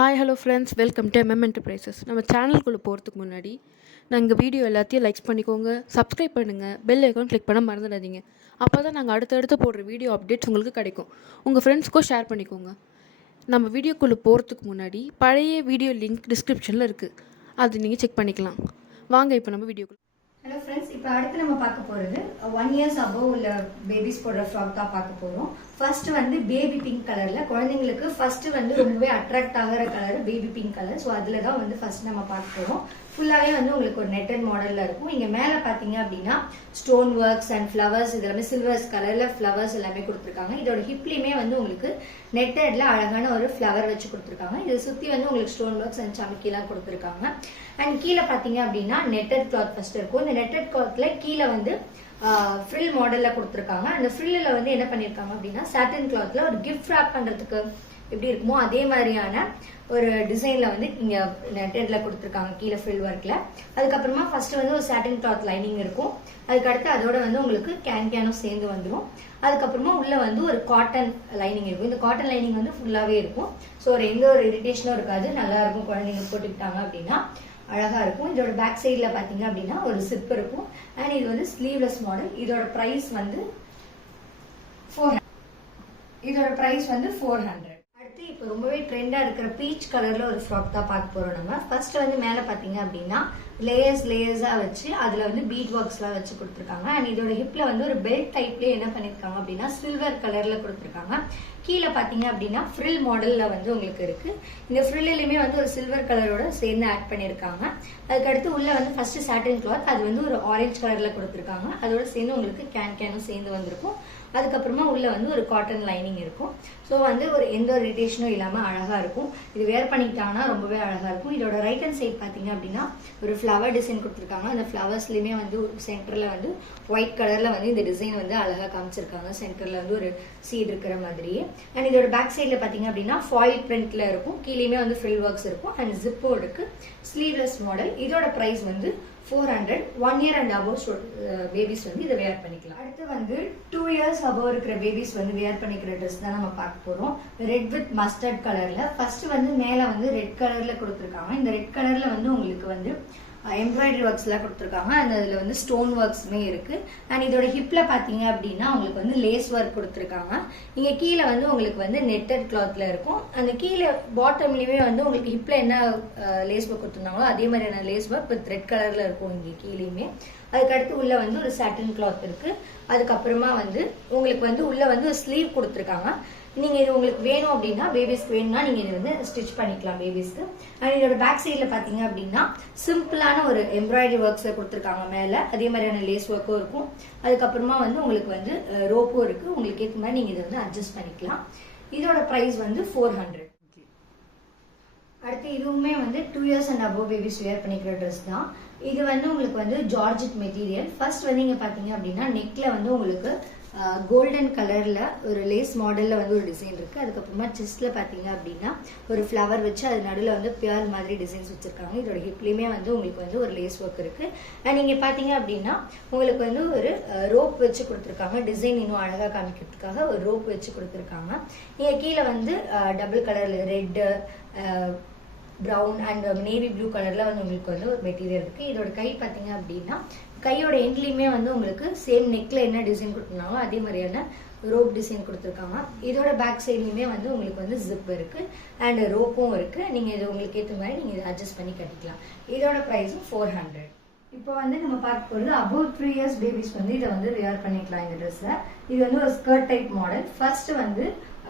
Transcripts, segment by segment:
Hi hello friends, welcome to enterprises. நம்ம சேனலுக்குள்ளே போகிறதுக்கு முன்னாடி நாங்கள் வீடியோ எல்லாத்தையும் லைக்ஸ் பண்ணிக்கோங்க, சப்ஸ்கிரைப் பண்ணுங்கள், பெல் ஐக்கான் கிளிக் பண்ண மறந்துடாதீங்க. அப்போ தான் நாங்கள் அடுத்தடுத்து போடுற வீடியோ அப்டேட்ஸ் உங்களுக்கு கிடைக்கும். உங்கள் ஃப்ரெண்ட்ஸ்க்கும் ஷேர் பண்ணிக்கோங்க. நம்ம வீடியோக்குள்ளே போகிறதுக்கு முன்னாடி பழைய வீடியோ லிங்க் டிஸ்கிரிப்ஷனில் இருக்குது, அது நீங்கள் செக் பண்ணிக்கலாம். வாங்க இப்போ நம்ம வீடியோக்குள்ளே. ஹலோ ஃப்ரெண்ட்ஸ், இப்போ அடுத்து நம்ம பார்க்க போகிறது 1 years above உள்ள பேபிஸ் போடுற ஃப்ராக் தான் பார்க்க போகிறோம். ஃபர்ஸ்ட் வந்து பேபி பிங்க் கலரில் குழந்தைங்களுக்கு ஃபர்ஸ்ட் வந்து ரொம்பவே அட்ராக்ட் ஆகிற colour baby pink colour. So அதில் தான் வந்து ஃபர்ஸ்ட் நம்ம பார்க்க போகிறோம். ஃபுல்லாகவே வந்து உங்களுக்கு ஒரு நெட்டட் மாடலில் இருக்கும். இங்கே மேலே பார்த்தீங்க அப்படின்னா ஸ்டோன் ஒர்க்ஸ் அண்ட் ஃப்ளவர்ஸ், இது எல்லாமே சில்வர்ஸ் கலரில் ஃப்ளவர்ஸ் எல்லாமே கொடுத்துருக்காங்க. இதோட ஹிப்லேயுமே வந்து உங்களுக்கு நெட்டட்ல அழகான ஒரு ஃப்ளவர் வச்சு கொடுத்துருக்காங்க. இதை சுற்றி வந்து உங்களுக்கு ஸ்டோன் ஒர்க்ஸ் அண்ட் சமக்கிலாம் கொடுத்துருக்காங்க. அண்ட் கீழே பார்த்தீங்க அப்படின்னா நெட்டட் கிளாத் ஃபர்ஸ்ட் இருக்கும். இந்த நெட்டட் கிளாத்ல கீழே வந்து ஃப்ரில் மாடல்ல கொடுத்துருக்காங்க. அந்த ஃப்ரில்ல வந்து என்ன பண்ணிருக்காங்க அப்படின்னா சாட்டின் கிளாத்ல ஒரு கிஃப்ட் ராப் பண்றதுக்கு எப்படி இருக்குமோ அதே மாதிரியான ஒரு டிசைன்ல வந்து இங்க நெட்டட்ல கொடுத்துருக்காங்க கீழே ஃப்ரில் ஒர்க்ல. அதுக்கப்புறமா ஃபர்ஸ்ட் வந்து ஒரு சாட்டின் கிளாத் லைனிங் இருக்கும். அதுக்கடுத்து அதோட வந்து உங்களுக்கு கேனும் சேர்ந்து வந்துடும். அதுக்கப்புறமா உள்ள வந்து ஒரு காட்டன் லைனிங் இருக்கும். இந்த காட்டன் லைனிங் வந்து ஃபுல்லாவே இருக்கும். ஸோ எந்த ஒரு இரிட்டேஷனும் இருக்காது, நல்லா இருக்கும். குழந்தைங்க போட்டுக்கிட்டாங்க அப்படின்னா அழகா இருக்கும். இதோட பேக் சைட்ல பாத்தீங்க அப்படின்னா ஒரு சிப் இருக்கும். அண்ட் இது வந்து ஸ்லீவ்லெஸ் மாடல். இதோட பிரைஸ் வந்து 400. அடுத்து இப்போ ரொம்பவே ட்ரெண்டா இருக்கிற பீச் கலர்ல ஒரு ஃப்ராக் தான் பார்க்க போறோம் நம்ம. ஃபர்ஸ்ட் வந்து மேல பாத்தீங்க அப்படின்னா லேயர்ஸா வச்சு அதுல வந்து பீட் ஒர்க்ஸ் எல்லாம் வச்சு கொடுத்துருக்காங்க. அண்ட் இதோட ஹிப்ல வந்து ஒரு பெல்ட் டைப்லயே என்ன பண்ணிருக்காங்க அப்படின்னா சில்வர் கலர்ல கொடுத்துருக்காங்க. கீழே பாத்தீங்க அப்படின்னா ஃப்ரில் மாடல்ல வந்து உங்களுக்கு இருக்கு. இந்த ஃப்ரில்லுமே வந்து ஒரு சில்வர் கலரோட சேர்ந்து ஆட் பண்ணிருக்காங்க. அதுக்கடுத்து உள்ள வந்து ஃபர்ஸ்ட் சாட்டின் கிளாத், அது வந்து ஒரு ஆரஞ்சு கலர்ல கொடுத்துருக்காங்க. அதோட சேர்ந்து உங்களுக்கு கேனும் சேர்ந்து வந்திருக்கும். அதுக்கப்புறமா உள்ள வந்து ஒரு காட்டன் லைனிங் இருக்கும். ஸோ வந்து ஒரு எந்த ஒரு இரிட்டேஷனும் இல்லாமல் அழகா இருக்கும். இது வேர் பண்ணிக்கிட்டாங்கன்னா ரொம்பவே அழகா இருக்கும். இதோட ரைட் ஹேண்ட் சைட் பார்த்தீங்க அப்படின்னா ஒரு ஃப்ளவர் டிசைன் கொடுத்துருக்காங்க. அந்த ஃப்ளவர்ஸ்லையுமே வந்து சென்டர்ல வந்து ஒயிட் கலர்ல வந்து இந்த டிசைன் வந்து அழகா காமிச்சிருக்காங்க. சென்டர்ல வந்து ஒரு சீட் இருக்கிற மாதிரியே. அண்ட் இதோட பேக் சைட்ல பார்த்தீங்க அப்படின்னா ஃபாயில் பிரிண்ட்ல இருக்கும். கீழேயுமே வந்து ஃப்ரில் ஒர்க்ஸ் இருக்கும். அண்ட் ஜிப்போ இருக்கு. Sleeveless model. இதோட பிரைஸ் வந்து 400. 1 year and above பேபிஸ் வந்து இதை வேர் பண்ணிக்கலாம். அடுத்து வந்து 2 years above இருக்கிற பேபிஸ் வந்து வேர் பண்ணிக்கிற ட்ரெஸ் தான் நம்ம பார்க்க போறோம். ரெட் வித் மஸ்டர்ட் கலர்ல. ஃபர்ஸ்ட் வந்து மேல வந்து ரெட் கலர்ல கொடுத்துருக்காங்க. இந்த ரெட் கலர்ல வந்து உங்களுக்கு வந்து எம்ப்ராய்டரி ஒர்க்ஸ் எல்லாம் கொடுத்துருக்காங்க. அந்த இதுல வந்து ஸ்டோன் ஒர்க்ஸுமே இருக்கு. அண்ட் இதோட ஹிப்ல பாத்தீங்க அப்படின்னா உங்களுக்கு வந்து லேஸ் ஒர்க் கொடுத்துருக்காங்க. இங்க கீழே வந்து உங்களுக்கு வந்து நெட்டட் கிளாத்ல இருக்கும். அந்த கீழே பாட்டம்லயுமே வந்து உங்களுக்கு ஹிப்ல என்ன லேஸ் ஒர்க் கொடுத்துருந்தாங்களோ அதே மாதிரியான லேஸ் ஒர்க் வித் ரெட் கலர்ல இருக்கும் இங்க கீழேயுமே. அதுக்கடுத்து உள்ள வந்து ஒரு சாட்டின் கிளாத் இருக்கு. அதுக்கப்புறமா வந்து உங்களுக்கு வந்து உள்ள வந்து ஒரு ஸ்லீவ் கொடுத்துருக்காங்க. நீங்க இது உங்களுக்கு வேணும் அப்படின்னா பேபிஸ்க்கு வேணும்னா நீங்க இது வந்து ஸ்டிச் பண்ணிக்கலாம் பேபிஸ்க்கு. அண்ட் இதோட பேக் சைட்ல பாத்தீங்க அப்படின்னா சிம்பிளான ஒரு எம்ப்ராய்டரி ஒர்க்ஸ் கொடுத்துருக்காங்க மேல. அதே மாதிரியான லேஸ் ஒர்க்கும் இருக்கும். அதுக்கப்புறமா வந்து உங்களுக்கு வந்து ரோப்பும் இருக்கு. உங்களுக்கு ஏற்ற மாதிரி நீங்க இதை வந்து அட்ஜஸ்ட் பண்ணிக்கலாம். இதோட பிரைஸ் வந்து 400. அடுத்து இதுவுமே வந்து 2 years and above பேபிஸ் வேர் பண்ணிக்கிற ட்ரெஸ் தான். இது வந்து உங்களுக்கு வந்து ஜார்ஜெட் மெட்டீரியல். ஃபர்ஸ்ட் வந்து இங்க பாத்தீங்க அப்படின்னா நெக்ல வந்து உங்களுக்கு கோல்டன் கலர்ல ஒரு லேஸ் மாடல்ல வந்து ஒரு டிசைன் இருக்கு. அதுக்கப்புறமா செஸ்ட்ல பாத்தீங்க அப்படின்னா ஒரு ஃப்ளவர் வச்சு அது நடுவில் வந்து பியர் மாதிரி டிசைன்ஸ் வச்சிருக்காங்க. இதோட ஹிப்லயுமே வந்து உங்களுக்கு வந்து ஒரு லேஸ் ஒர்க் இருக்கு. அண்ட் நீங்க பாத்தீங்க அப்படின்னா உங்களுக்கு வந்து ஒரு ரோப் வச்சு கொடுத்துருக்காங்க. டிசைன் இன்னும் அழகா காமிக்கிறதுக்காக ஒரு ரோப் வச்சு கொடுத்துருக்காங்க. இங்க கீழே வந்து டபுள் கலர்ல red, brown and navy blue கலர்ல வந்து உங்களுக்கு வந்து ஒரு மெட்டீரியல் இருக்கு. இதோட கை பாத்தீங்க அப்படின்னா கையோட எண்ட்லயுமே வந்து உங்களுக்கு சேம் நெக்ல என்ன டிசைன் கொடுத்துருந்தாங்களோ அதே மாதிரியான ரோப் டிசைன் கொடுத்துருக்காங்க. இதோட பேக் சைட்லயுமே வந்து உங்களுக்கு வந்து ஜிப் இருக்கு அண்ட் ரோப்பும் இருக்கு. நீங்க இது உங்களுக்கு ஏற்ற மாதிரி நீங்க இதை அட்ஜஸ்ட் பண்ணி கட்டிக்கலாம். இதோட பிரைஸும் 400. இப்போ வந்து நம்ம பார்க்க போறது above 3 years பேபிஸ் வந்து இதை வந்து வேர் பண்ணிக்கலாம். இந்த ட்ரெஸ்ல இது வந்து ஒரு ஸ்கர்ட் டைப் மாடல். ஃபர்ஸ்ட் வந்து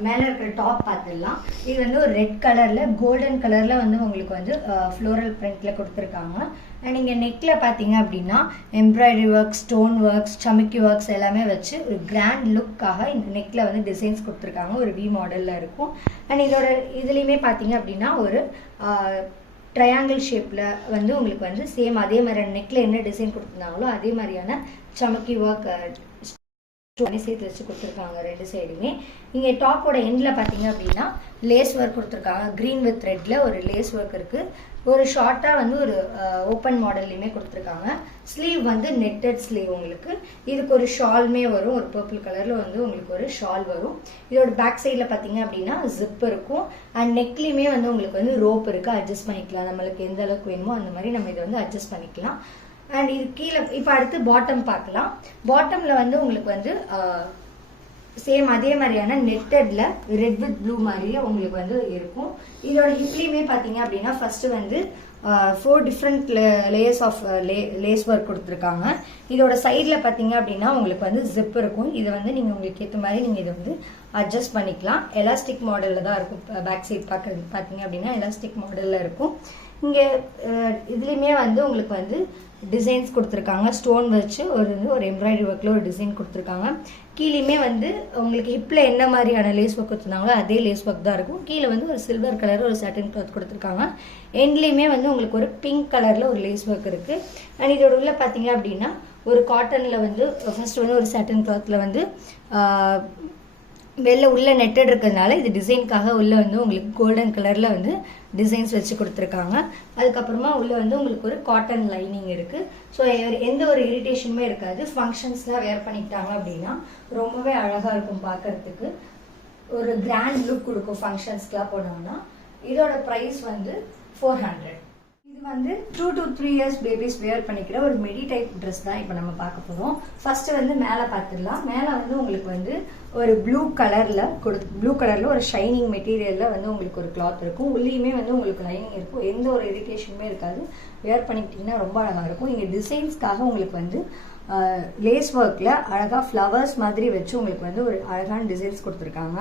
மேல இருக்கிற டாப் பார்த்துடலாம். இது வந்து ஒரு ரெட் கலர்ல கோல்டன் கலர்ல வந்து உங்களுக்கு வந்து ஃப்ளோரல் பிரிண்ட்ல கொடுத்துருக்காங்க. அண்ட் இங்க நெக்ல பாத்தீங்க அப்படின்னா எம்ப்ராய்டரி ஒர்க், ஸ்டோன் ஒர்க்ஸ், சமிக்கி ஒர்க்ஸ் எல்லாமே வச்சு ஒரு கிராண்ட் லுக்காக இந்த நெக்ல வந்து டிசைன்ஸ் கொடுத்துருக்காங்க. ஒரு வி மாடல்ல இருக்கும். அண்ட் இதோட இதுலயுமே பாத்தீங்க அப்படின்னா ஒரு ட்ரையாங்கிள் ஷேப்ல வந்து உங்களுக்கு வந்து சேம் அதே மாதிரியான நெக்ல என்ன டிசைன் கொடுத்துருந்தாங்களோ அதே மாதிரியான சமக்கி ஒர்க் சேர்த்து வச்சு கொடுத்துருக்காங்க ரெண்டு சைடுமே. இங்கே டாப்போட எண்டில் பார்த்தீங்க அப்படின்னா லேஸ் ஒர்க் கொடுத்துருக்காங்க. க்ரீன் வித் ரெட்டில் ஒரு லேஸ் ஒர்க் இருக்குது. ஒரு ஷார்ட்டாக வந்து ஒரு ஓப்பன் மாடல்லையுமே கொடுத்துருக்காங்க. ஸ்லீவ் வந்து நெட்டட் ஸ்லீவ் உங்களுக்கு. இதுக்கு ஒரு ஷால்மே வரும். ஒரு பர்பிள் கலரில் வந்து உங்களுக்கு ஒரு ஷால் வரும். இதோட பேக் சைடில் பார்த்தீங்க அப்படின்னா ஜிப் இருக்கும். அண்ட் நெக்லேயுமே வந்து உங்களுக்கு வந்து ரோப் இருக்குது. அட்ஜஸ்ட் பண்ணிக்கலாம். நம்மளுக்கு எந்த அளவுக்கு வேணுமோ அந்த மாதிரி நம்ம இதை வந்து அட்ஜஸ்ட் பண்ணிக்கலாம். அண்ட் இது கீழே இப்போ அடுத்து பாட்டம் பார்க்கலாம். பாட்டமில் வந்து உங்களுக்கு வந்து சேம் அதே மாதிரியான நெட்டட்ல ரெட் வித் ப்ளூ மாதிரியே உங்களுக்கு வந்து இருக்கும். இதோட ஹிப்லையுமே பார்த்தீங்க அப்படின்னா ஃபர்ஸ்ட் வந்து 4 different layers of lace work கொடுத்துருக்காங்க. இதோட சைடில் பார்த்தீங்க அப்படின்னா உங்களுக்கு வந்து ஜிப் இருக்கும். இதை வந்து நீங்கள் உங்களுக்கு ஏற்ற மாதிரி நீங்கள் இதை வந்து அட்ஜஸ்ட் பண்ணிக்கலாம். எலாஸ்டிக் மாடலில் தான் இருக்கும். பேக் சைட் பார்த்தீங்க அப்படின்னா எலாஸ்டிக் மாடலில் இருக்கும். இங்கே இதுலேயுமே வந்து உங்களுக்கு வந்து டிசைன்ஸ் கொடுத்துருக்காங்க. ஸ்டோன் வச்சு ஒரு எம்ப்ராய்டரி ஒர்க்கில் ஒரு டிசைன் கொடுத்துருக்காங்க. கீழேயுமே வந்து உங்களுக்கு ஹிப்பில் என்ன மாதிரியான லேஸ் ஒர்க் கொடுத்துருந்தாங்களோ அதே லேஸ் ஒர்க் தான் இருக்கும். கீழே வந்து ஒரு சில்வர் கலர் ஒரு சாட்டின் கிளாத் கொடுத்துருக்காங்க. எண்ட்லேயுமே வந்து உங்களுக்கு ஒரு பிங்க் கலரில் ஒரு லேஸ் ஒர்க் இருக்குது. அண்ட் இதோட உள்ள பார்த்தீங்க அப்படின்னா ஒரு காட்டனில் வந்து ஃபர்ஸ்ட் வந்து ஒரு சாட்டின் கிளாத்தில் வந்து வெளில உள்ள நெட்டட் இருக்கிறதுனால இது டிசைனுக்காக உள்ள வந்து உங்களுக்கு கோல்டன் கலரில் வந்து டிசைன்ஸ் வச்சு கொடுத்துருக்காங்க. அதுக்கப்புறமா உள்ள வந்து உங்களுக்கு ஒரு காட்டன் லைனிங் இருக்குது. ஸோ எந்த ஒரு இரிட்டேஷனுமே இருக்காது. ஃபங்க்ஷன்ஸ்லாம் வேர் பண்ணிக்கிட்டாங்க அப்படின்னா ரொம்பவே அழகாக இருக்கும் பார்க்கறதுக்கு. ஒரு கிராண்ட் லுக் கொடுக்கும் ஃபங்க்ஷன்ஸ்க்குலாம் போனோம்னா. இதோட ப்ரைஸ் வந்து 400. இது வந்து 2 to 3 years பேபிஸ் வேர் பண்ணிக்கிற ஒரு மிடி டைப் ட்ரெஸ் தான் இப்போ நம்ம பார்க்க போகிறோம். ஃபர்ஸ்ட் வந்து மேலே பார்த்துடலாம். மேலே வந்து உங்களுக்கு வந்து ஒரு ப்ளூ கலரில் ஒரு ஷைனிங் மெட்டீரியலில் வந்து உங்களுக்கு ஒரு கிளாத் இருக்கும். உள்ளேயுமே வந்து உங்களுக்கு லைனிங் இருக்கும். எந்த ஒரு இரிட்டேஷனுமே இருக்காது. வேர் பண்ணிக்கிட்டிங்கன்னா ரொம்ப அழகாக இருக்கும். இங்கே டிசைன்ஸ்க்காக உங்களுக்கு வந்து லேஸ் ஒர்க்கில் அழகாக ஃப்ளவர்ஸ் மாதிரி வச்சு உங்களுக்கு வந்து ஒரு அழகான டிசைன்ஸ் கொடுத்துருக்காங்க.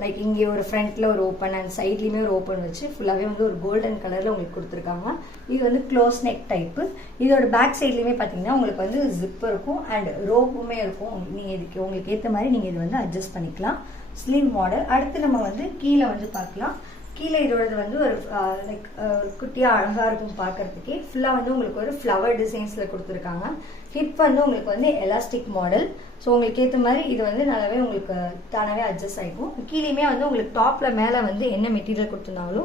லைக் இங்கே ஒரு ஃப்ரண்ட்டில் ஒரு ஓப்பன் அண்ட் சைட்லேயுமே ஒரு ஓப்பன் வச்சு ஃபுல்லாகவே வந்து ஒரு கோல்டன் கலரில் உங்களுக்கு கொடுத்துருக்காங்க. இது வந்து க்ளோஸ் நெக் டைப்பு. இதோட பேக் சைட்லேயுமே பார்த்தீங்கன்னா உங்களுக்கு வந்து ஜிப் இருக்கும் அண்ட் ரோப்புமே இருக்கும். நீங்கள் உங்களுக்கு ஏற்ற மாதிரி நீங்கள் இது வந்து அட்ஜஸ்ட் பண்ணிக்கலாம். Sleeve model. அடுத்து நம்ம வந்து கீழே வந்து பார்க்கலாம். கீழே இதோடது வந்து ஒரு லைக் குட்டியாக அழகாக இருக்கும் பார்க்கறதுக்கே. ஃபுல்லாக வந்து உங்களுக்கு ஒரு ஃப்ளவர் டிசைன்ஸில் கொடுத்துருக்காங்க. ஹிப் வந்து உங்களுக்கு வந்து எலாஸ்டிக் மாடல். ஸோ உங்களுக்கு ஏற்ற மாதிரி இது வந்து நல்லாவே உங்களுக்கு தானாகவே அட்ஜஸ்ட் ஆகிக்கும். கீழேயுமே வந்து உங்களுக்கு டாப்பில் மேலே வந்து என்ன மெட்டீரியல் கொடுத்துருந்தாங்களோ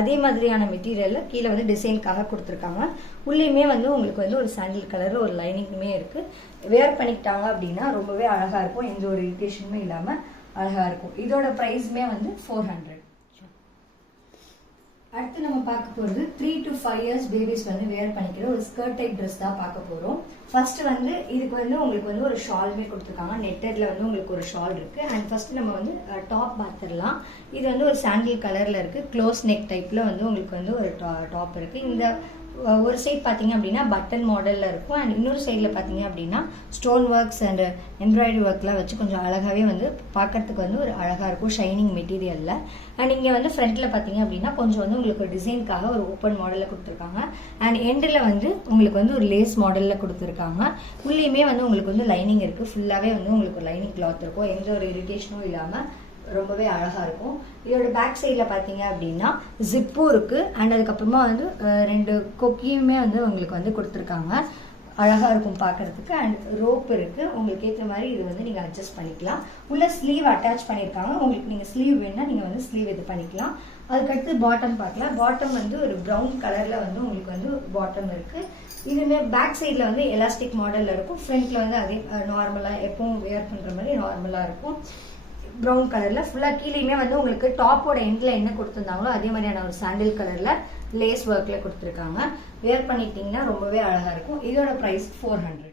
அதே மாதிரியான மெட்டீரியலில் கீழே வந்து டிசைனுக்காக கொடுத்துருக்காங்க. உள்ளேயுமே வந்து உங்களுக்கு வந்து ஒரு சாண்டில் கலரில் ஒரு லைனிங்குமே இருக்குது. வேர் பண்ணிக்கிட்டாங்க அப்படின்னா ரொம்பவே அழகாக இருக்கும். எந்த ஒரு இரிட்டேஷனுமே இல்லாமல் அழகாக இருக்கும். இதோட ப்ரைஸுமே வந்து 400. அடுத்து நம்ம பார்க்க போகிறது 3 to 5 years பேபிஸ் வந்து வேர் பண்ணிக்கிற ஒரு ஸ்கர்ட் டைப் ட்ரெஸ் தான் பார்க்க போகிறோம். ஃபர்ஸ்ட் வந்து இதுக்கு வந்து உங்களுக்கு வந்து ஒரு ஷால்மே கொடுத்துருக்காங்க. நெட்டட்ல வந்து உங்களுக்கு ஒரு ஷால் இருக்கு. அண்ட் ஃபர்ஸ்ட் நம்ம வந்து டாப் பார்த்துடலாம். இது வந்து ஒரு சாண்டில் கலர்ல இருக்கு. க்ளோஸ் நெக் டைப்ல வந்து உங்களுக்கு வந்து ஒரு டாப் இருக்கு. இந்த ஒரு சைட் பார்த்தீங்க அப்படின்னா பட்டன் மாடலில் இருக்கும். அண்ட் இன்னொரு சைடில் பார்த்தீங்க அப்படின்னா ஸ்டோன் ஒர்க்ஸ் அண்ட் எம்ப்ராய்டரி ஒர்க்லாம் வச்சு கொஞ்சம் அழகாகவே வந்து பார்க்கறதுக்கு வந்து ஒரு அழகாக இருக்கும் ஷைனிங் மெட்டீரியலில். அண்ட் இங்கே வந்து ஃப்ரண்ட்டில் பார்த்தீங்க அப்படின்னா கொஞ்சம் வந்து உங்களுக்கு ஒரு டிசைனுக்காக ஒரு ஓப்பன் மாடலில் கொடுத்துருக்காங்க. அண்ட் எண்டில் வந்து உங்களுக்கு வந்து ஒரு லேஸ் மாடலில் கொடுத்துருக்காங்க. உள்ளேயுமே வந்து உங்களுக்கு வந்து லைனிங் இருக்குது. ஃபுல்லாகவே வந்து உங்களுக்கு ஒரு லைனிங் கிளாத் இருக்கும். எந்த ஒரு இரிட்டேஷனும் இல்லாமல் ரொம்பவே அழகாக இருக்கும். இதோட பேக் சைடில் பார்த்தீங்க அப்படின்னா ஜிப்பும் இருக்குது. அண்ட் அதுக்கப்புறமா வந்து 2 கொக்கியுமே வந்து உங்களுக்கு வந்து கொடுத்துருக்காங்க. அழகாக இருக்கும் பார்க்கறதுக்கு. அண்ட் ரோப் இருக்குது. உங்களுக்கு ஏற்ற மாதிரி இது வந்து நீங்கள் அட்ஜஸ்ட் பண்ணிக்கலாம். உள்ள ஸ்லீவ் அட்டாச் பண்ணியிருக்காங்க. உங்களுக்கு நீங்கள் ஸ்லீவ் வேணுன்னா நீங்கள் வந்து ஸ்லீவ் இது பண்ணிக்கலாம். அதுக்கடுத்து பாட்டம் பார்க்கலாம். பாட்டம் வந்து ஒரு ப்ரௌன் கலரில் வந்து உங்களுக்கு வந்து பாட்டம் இருக்குது. இதுவுமே பேக் சைடில் வந்து எலாஸ்டிக் மாடலில் இருக்கும். ஃப்ரண்ட்டில் வந்து அதே நார்மலாக எப்பவும் வேர் பண்ணுற மாதிரி நார்மலாக இருக்கும். ப்ரௌன் கலரில் ஃபுல்லாக கீழேயுமே வந்து உங்களுக்கு டாப்போட எண்டில் என்ன கொடுத்துருந்தாங்களோ அதே மாதிரியான ஒரு சாண்டில் கலரில் லேஸ் ஒர்க்கில் கொடுத்துருக்காங்க. வேர் பண்ணிக்கிட்டிங்கன்னா ரொம்பவே அழகாக இருக்கும். இதோட ப்ரைஸ் 400.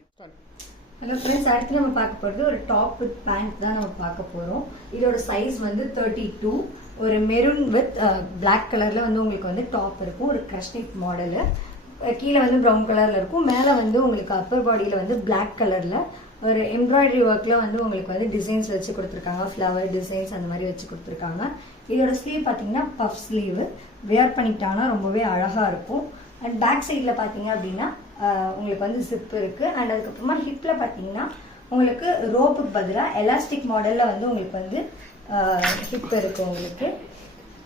ஹலோ ஃப்ரெண்ட்ஸ், அடுத்து நம்ம பார்க்க போகிறது ஒரு டாப் வித் பேண்ட் தான் நம்ம பார்க்க போகிறோம். இதோட சைஸ் வந்து 32. ஒரு மெரூன் வித் பிளாக் கலரில் வந்து உங்களுக்கு வந்து டாப் இருக்கும். ஒரு கிரஷ்னிக் மாடலு. கீழே வந்து ப்ரௌன் கலரில் இருக்கும். மேலே வந்து உங்களுக்கு அப்பர் பாடியில் வந்து பிளாக் கலரில் ஒரு எம்ப்ராய்டரி ஒர்க்கில் வந்து உங்களுக்கு வந்து டிசைன்ஸ் வச்சு கொடுத்துருக்காங்க. ஃப்ளவர் டிசைன்ஸ் அந்த மாதிரி வச்சு கொடுத்துருக்காங்க. இதோட ஸ்லீவ் பார்த்தீங்கன்னா பஃப் ஸ்லீவ். வேர் பண்ணிக்கிட்டாங்கன்னா ரொம்பவே அழகாக இருக்கும். அண்ட் பேக் சைடில் பார்த்தீங்க அப்படின்னா உங்களுக்கு வந்து ஜிப் இருக்குது. அண்ட் அதுக்கப்புறமா ஹிப்பில் பார்த்தீங்கன்னா உங்களுக்கு ரோப்புக்கு பதிலாக எலாஸ்டிக் மாடலில் வந்து உங்களுக்கு வந்து ஹிப் இருக்குது. உங்களுக்கு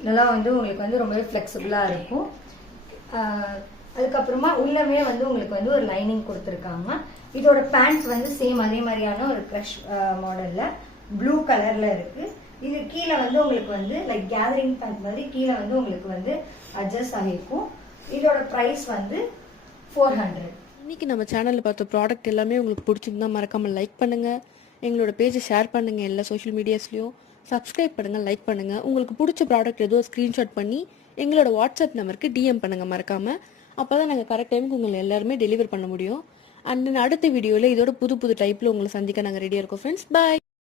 நல்லா வந்து உங்களுக்கு வந்து ரொம்பவே ஃப்ளெக்சிபிளாக இருக்கும். அதுக்கப்புறமா உள்ளவே வந்து உங்களுக்கு வந்து ஒரு லைனிங் கொடுத்துருக்காங்க. இதோட பேண்ட் வந்து சேம் அதே மாதிரியான ஒரு க்ரஷ் மாடல்ல ப்ளூ கலர்ல இருக்கு. இது கீழே வந்து உங்களுக்கு வந்து லைக் கேதரிங் பேண்ட் மாதிரி கீழே வந்து உங்களுக்கு வந்து அட்ஜஸ்ட் ஆகிருக்கும். இதோட ப்ரைஸ் வந்து 400. இன்றைக்கி நம்ம சேனலில் பார்த்த ப்ராடக்ட் எல்லாமே உங்களுக்கு பிடிச்சிருந்தா மறக்காமல் லைக் பண்ணுங்கள், எங்களோட பேஜை ஷேர் பண்ணுங்கள், எல்லா சோஷியல் மீடியாஸ்லையும் சப்ஸ்கிரைப் பண்ணுங்கள், லைக் பண்ணுங்கள். உங்களுக்கு பிடிச்ச ப்ராடக்ட் ஏதோ ஸ்க்ரீன்ஷாட் பண்ணி எங்களோட வாட்ஸ்அப் நம்பருக்கு டிஎம் பண்ணுங்கள் மறக்காமல். அப்போ தான் நாங்கள் கரெக்ட் டைமுக்கு உங்களை எல்லாருமே டெலிவர் பண்ண முடியும். அண்ட் அடுத்த வீடியோவில் இதோட புது புது டைப்பில் உங்களை சந்திக்க நாங்கள் ரெடியாக இருக்கோம் ஃப்ரெண்ட்ஸ். பாய்.